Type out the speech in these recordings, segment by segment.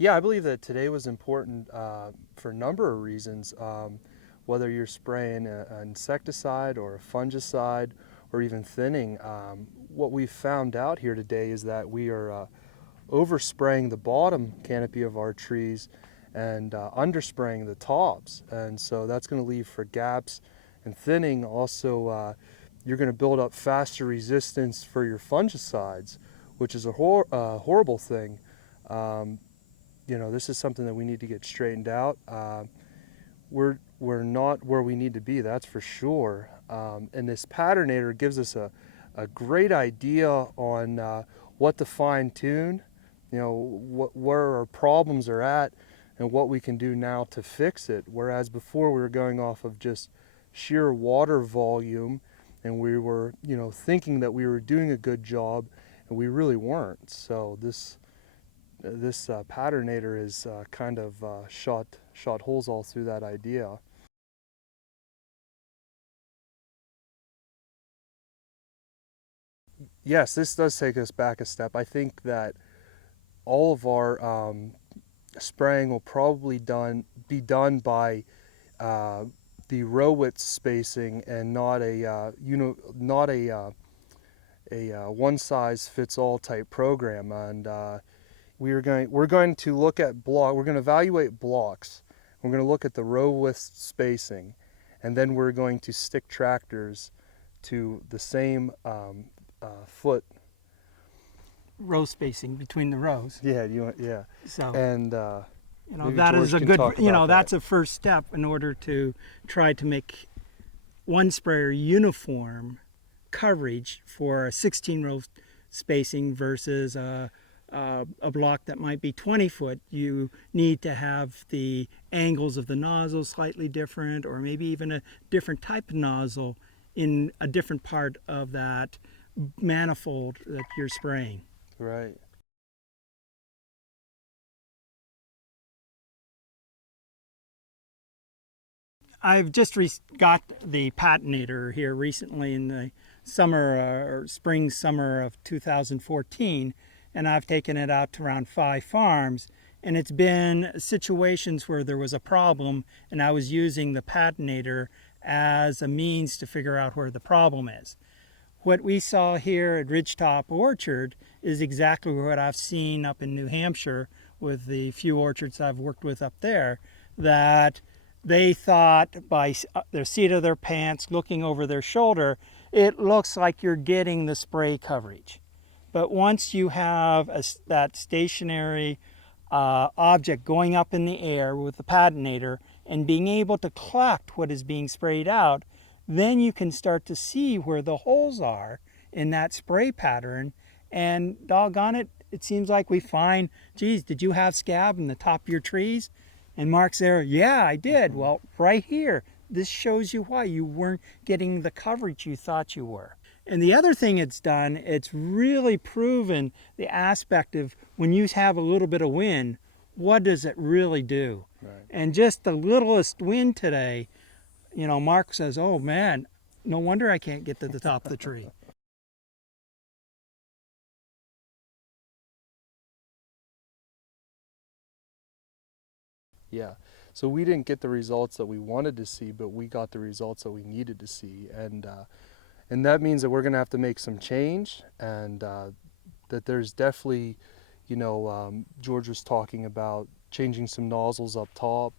Yeah, I believe that today was important for a number of reasons. Whether you're spraying an insecticide or a fungicide or even thinning, what we've found out here today is that we are overspraying the bottom canopy of our trees and underspraying the tops. And so that's going to leave for gaps and thinning. Also, you're going to build up faster resistance for your fungicides, which is a horrible thing. This is something that we need to get straightened out. We're not where we need to be, that's for sure. And this Patternator gives us a great idea on what to fine tune, where our problems are at and what we can do now to fix it. Whereas before we were going off of just sheer water volume and we were, thinking that we were doing a good job and we really weren't. So this Patternator is kind of shot holes all through that idea. Yes, this does take us back a step. I think that all of our spraying will probably be done by the row width spacing and not a one size fits all type program. And we're going to look at we're going to evaluate blocks. We're going to look at the row width spacing, and then we're going to stick tractors to the same foot row spacing between the rows. Yeah, So and that George is a can good. talk about That's that. a first step in order to try to make one sprayer uniform coverage for a 16 row spacing versus a block that might be 20 foot. You need to have the angles of the nozzle slightly different, or maybe even a different type of nozzle in a different part of that manifold that you're spraying. Right. I've just got the Patternator here recently in the summer or summer of 2014, and I've taken it out to around 5 farms, and it's been situations where there was a problem and I was using the Patternator as a means to figure out where the problem is. What we saw here at Ridgetop Orchard is exactly what I've seen up in New Hampshire with the few orchards I've worked with up there, that they thought by the seat of their pants, looking over their shoulder, it looks like you're getting the spray coverage. But once you have that stationary object going up in the air with the Patternator and being able to collect what is being sprayed out, then you can start to see where the holes are in that spray pattern. And doggone it, it seems like we find, geez, did you have scab in the top of your trees? And Mark's there, yeah, I did. Well, right here, this shows you why you weren't getting the coverage you thought you were. And the other thing it's done, it's really proven the aspect of when you have a little bit of wind, what does it really do? Right. And just the littlest wind today, Mark says, oh man, no wonder I can't get to the top of the tree. Yeah. So we didn't get the results that we wanted to see, but we got the results that we needed to see. And that means that we're going to have to make some change, and that there's definitely, George was talking about changing some nozzles up top.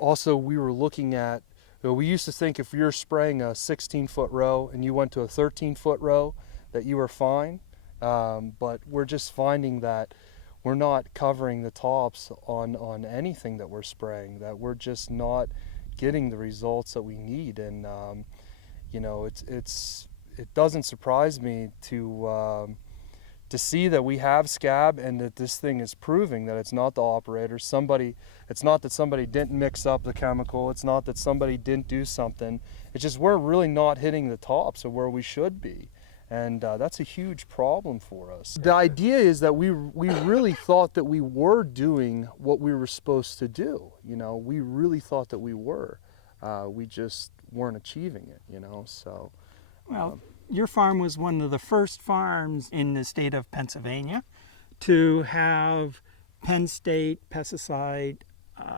Also we were looking at, we used to think if you're spraying a 16-foot row and you went to a 13-foot row that you were fine, but we're just finding that we're not covering the tops on anything that we're spraying, that we're just not getting the results that we need. And it doesn't surprise me to see that we have scab and that this thing is proving that it's not the operator. It's not that somebody didn't mix up the chemical. It's not that somebody didn't do something. It's just we're really not hitting the tops of where we should be. And that's a huge problem for us. The idea is that we really thought that we were doing what we were supposed to do. We really thought that we were. We just weren't achieving it, so. Well, your farm was one of the first farms in the state of Pennsylvania to have Penn State pesticide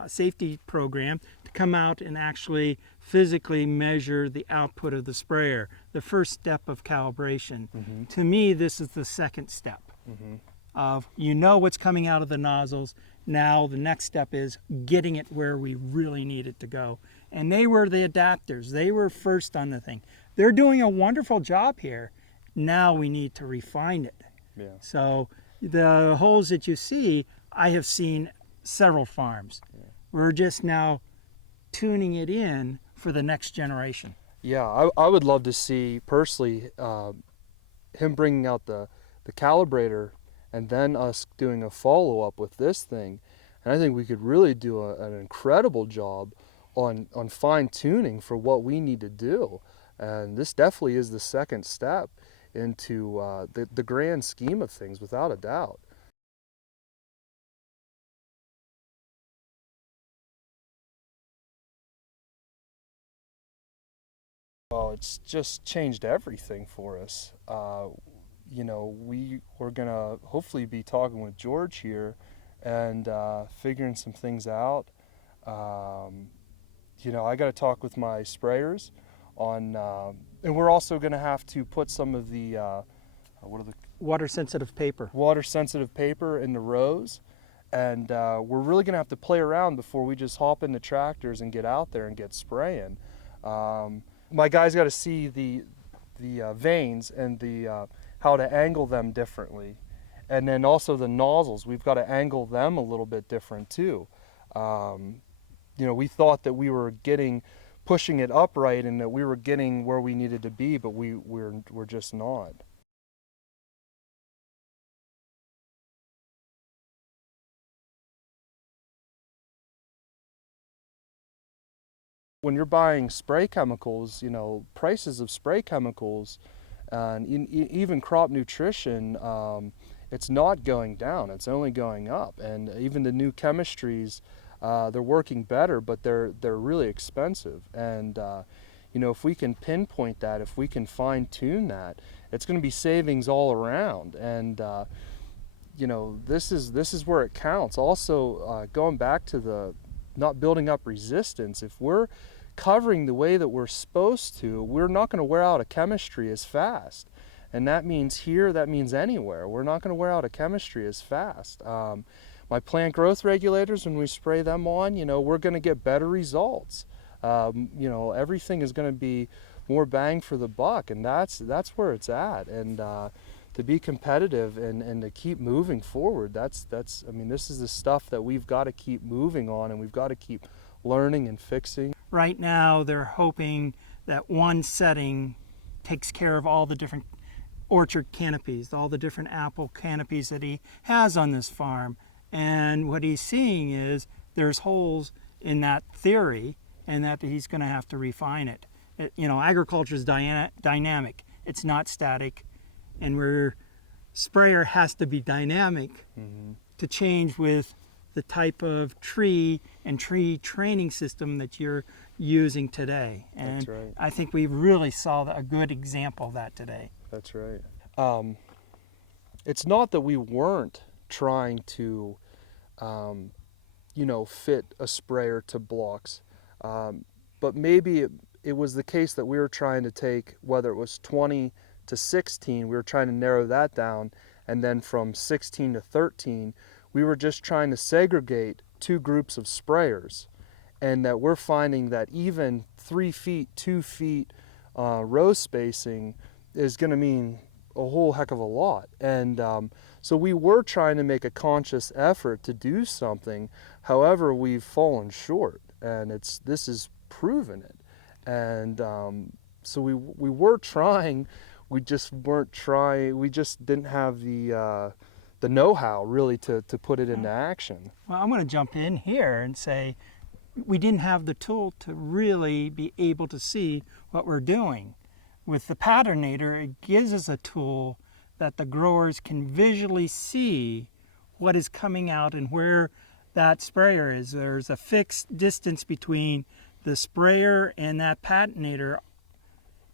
safety program to come out and actually physically measure the output of the sprayer, the first step of calibration. To me, this is the second step of, you know what's coming out of the nozzles. Now the next step is getting it where we really need it to go. And they were the adapters. They were first on the thing. They're doing a wonderful job here. Now we need to refine it. Yeah. So the holes that you see, I have seen several farms. We're just now tuning it in for the next generation. Yeah, I would love to see, personally, him bringing out the calibrator and then us doing a follow-up with this thing. And I think we could really do an incredible job on fine-tuning for what we need to do. And this definitely is the second step into the grand scheme of things, without a doubt. Well, it's just changed everything for us. You know, we were gonna hopefully be talking with George here and figuring some things out. You know, I got to talk with my sprayers on, and we're also gonna have to put some of the what are the Water-sensitive paper. water-sensitive paper in the rows, and we're really gonna have to play around before we just hop in the tractors and get out there and get spraying. My guys got to see the vanes and the how to angle them differently, and then also the nozzles. We've got to angle them a little bit different too. You know, we thought that we were pushing it upright and that we were getting where we needed to be, but we're just not. When you're buying spray chemicals, you know, prices of spray chemicals and even crop nutrition, it's not going down, it's only going up. And even the new chemistries, they're working better, but they're really expensive. And you know, if we can pinpoint that, if we can fine tune that, it's going to be savings all around. And you know, this is where it counts. Also, going back to the not building up resistance, if we're covering the way that we're supposed to, we're not going to wear out a chemistry as fast. And that means here, that means anywhere. We're not going to wear out a chemistry as fast. My plant growth regulators, when we spray them on, you know, we're going to get better results. You know, everything is going to be more bang for the buck, and that's where it's at. And to be competitive and to keep moving forward, that's I mean, this is the stuff that we've got to keep moving on, and we've got to keep learning and fixing. Right now, they're hoping that one setting takes care of all the different orchard canopies, all the different apple canopies that he has on this farm. And what he's seeing is there's holes in that theory, and that he's going to have to refine it. You know, agriculture is dynamic. It's not static. And where sprayer has to be dynamic to change with the type of tree and tree training system that you're using today. And That's right. I think we really saw a good example of that today. That's right. It's not that we weren't trying to, you know, fit a sprayer to blocks, but maybe it was the case that we were trying to take, whether it was 20 to 16, we were trying to narrow that down, and then from 16 to 13, we were just trying to segregate two groups of sprayers, and that we're finding that even 3 feet, 2 feet row spacing is going to mean a whole heck of a lot. And so we were trying to make a conscious effort to do something. However, we've fallen short, and this has proven it. And so we were trying, we just weren't trying, we just didn't have the know-how really to put it into action. Well, I'm going to jump in here and say we didn't have the tool to really be able to see what we're doing. With the Patternator, it gives us a tool that the growers can visually see what is coming out and where that sprayer is. There's a fixed distance between the sprayer and that Patternator,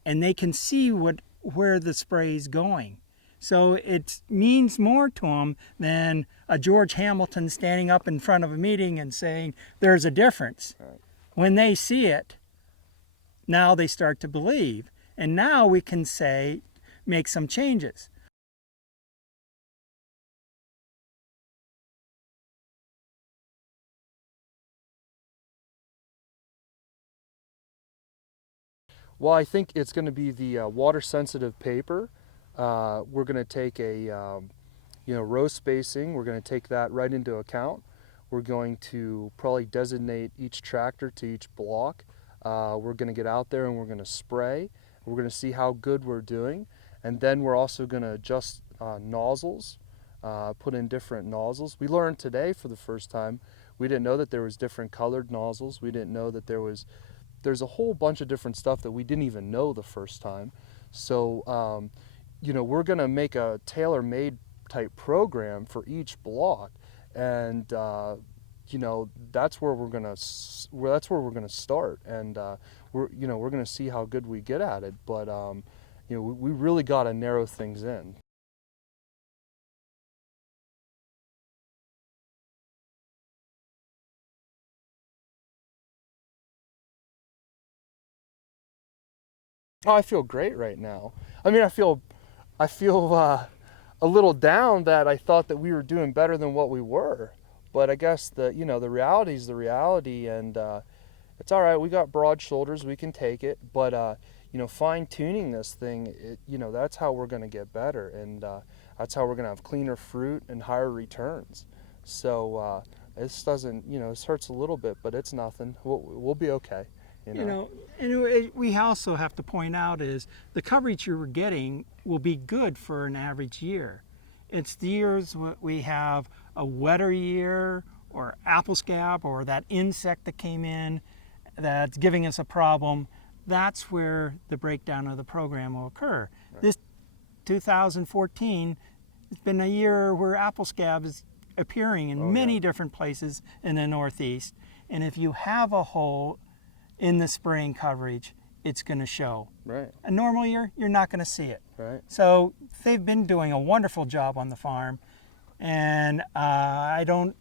and they can see where the spray is going. So it means more to them than a George Hamilton standing up in front of a meeting and saying there's a difference. Right. When they see it, now they start to believe. And now we can say, make some changes. Well, I think it's going to be the water-sensitive paper. We're going to take a row spacing. We're going to take that right into account. We're going to probably designate each tractor to each block. We're going to get out there and we're going to spray. We're going to see how good we're doing, and then we're also going to adjust nozzles, put in different nozzles. We learned today for the first time. We didn't know that there was different colored nozzles. We didn't know that there's a whole bunch of different stuff that we didn't even know the first time. So, we're going to make a tailor-made type program for each block, and that's where we're going to start, and we're going to see how good we get at it. But we really got to narrow things in. Oh, I feel great right now. I mean, I feel a little down that I thought that we were doing better than what we were. But I guess the reality is the reality, and it's all right. We got broad shoulders. We can take it. But fine tuning this thing, that's how we're going to get better, and that's how we're going to have cleaner fruit and higher returns. So this doesn't, this hurts a little bit, but it's nothing. We'll be okay. And we also have to point out is the coverage you were getting will be good for an average year. It's the years we have a wetter year or apple scab or that insect that came in that's giving us a problem. That's where the breakdown of the program will occur. Right. This 2014 has been a year where apple scab is appearing in many different places in the Northeast. And if you have a hole in the spraying coverage, it's going to show. Right. A normal year, you're not going to see it. Right. So they've been doing a wonderful job on the farm, and I'm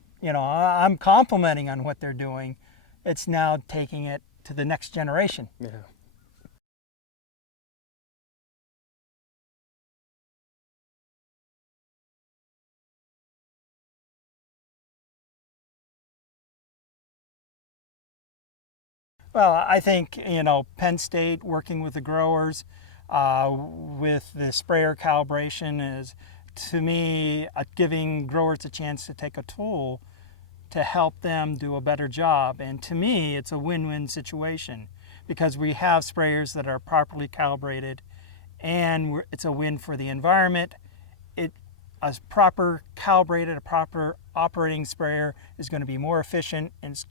complimenting on what they're doing. It's now taking it to the next generation. Yeah. Well, I think, Penn State working with the growers, with the sprayer calibration is, to me, giving growers a chance to take a tool to help them do a better job. And to me, it's a win-win situation because we have sprayers that are properly calibrated, and it's a win for the environment. A proper calibrated, a proper operating sprayer is going to be more efficient and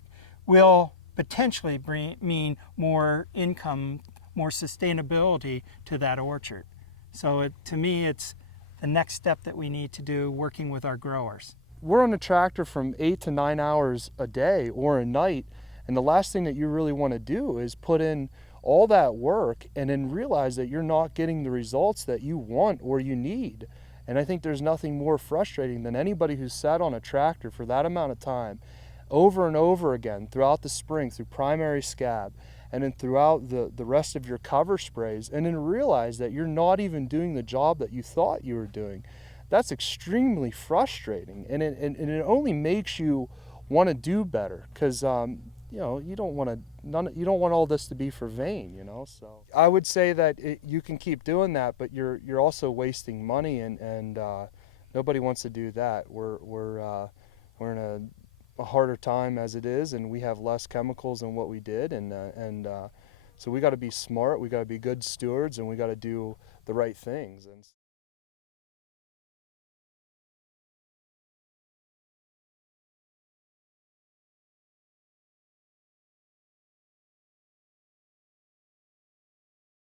will potentially mean more income, more sustainability to that orchard. So to me, it's the next step that we need to do working with our growers. We're on a tractor from 8 to 9 hours a day or a night, and the last thing that you really want to do is put in all that work and then realize that you're not getting the results that you want or you need. And I think there's nothing more frustrating than anybody who's sat on a tractor for that amount of time over and over again throughout the spring, through primary scab, and then throughout the rest of your cover sprays, and then realize that you're not even doing the job that you thought you were doing. That's extremely frustrating, and it only makes you want to do better, because you don't want all this to be for vain, So I would say that you can keep doing that, but you're also wasting money, and nobody wants to do that. We're in a harder time as it is, and we have less chemicals than what we did, and so we got to be smart, we got to be good stewards, and we got to do the right things.